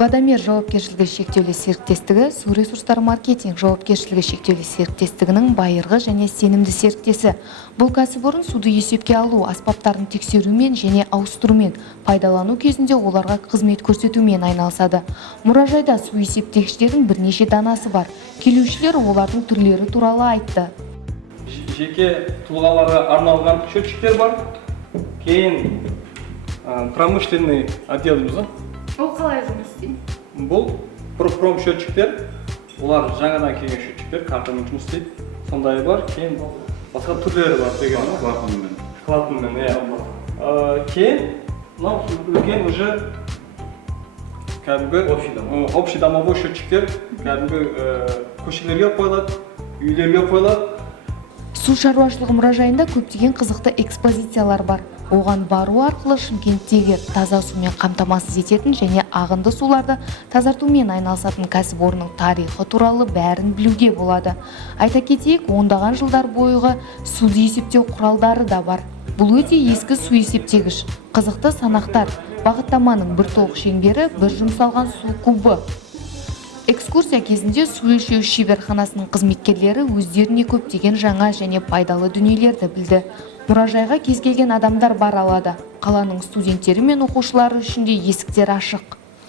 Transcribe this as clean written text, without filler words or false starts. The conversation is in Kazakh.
Водомер жауапкершілігі шектеулі серіктестігі су ресурстары маркетинг жауапкершілігі шектеулі серіктестігінің байырғы және сенімді серіктесі. Бұл кәсіпорын суды есепке алу, аспаптарын тексерумен және ауыстырумен, пайдалану кезінде оларға қызмет көрсетумен айналысады. Мұражайда су есептегіштердің бірнеше данасы бар. Келушілер олардың түрлері туралы айтты. Жеке тұлғаларға арналған счетчиктер бар. Кейін промышленный отделіміз. Ол қалай жұмыс істейді? Бұл пром счетчиктер, олар жаңадан келген счетчиктер, картамен жұмыс істейді. Сондай бар. Кейін басқа түрлері бар деген. Клапанмен, иә. Кейін үлкен уже кәдімгі общий домовой счетчиктер, кәдімгі көшелерге қойылады, үйлерге қойылады. Су шаруашылығы мұражайында көптеген қызықты экспозициялар бар. Оған бару арқылы Шымкенттегі таза сумен қамтамасыз ететін және ағынды суларды тазартумен айналысатын кәсіпорынның тарихы туралы бәрін білуге болады. Айта кетейік, ондаған жылдар бойғы суды есептеу құралдары да бар. Бұл өте ескі су есептегіш. Қызықты санақтар, бағыттаманың бір толық шеңбері, бір жұмсалған су кубы. Экскурсия кезінде су өлшеу шеберханасының қызметкерлері өздеріне көптеген жаңа және пайдалы дүниелерді білді. Мұражайға кез келген адамдар бара алады. Қаланың студенттері мен оқушылары үшін де есіктер ашық.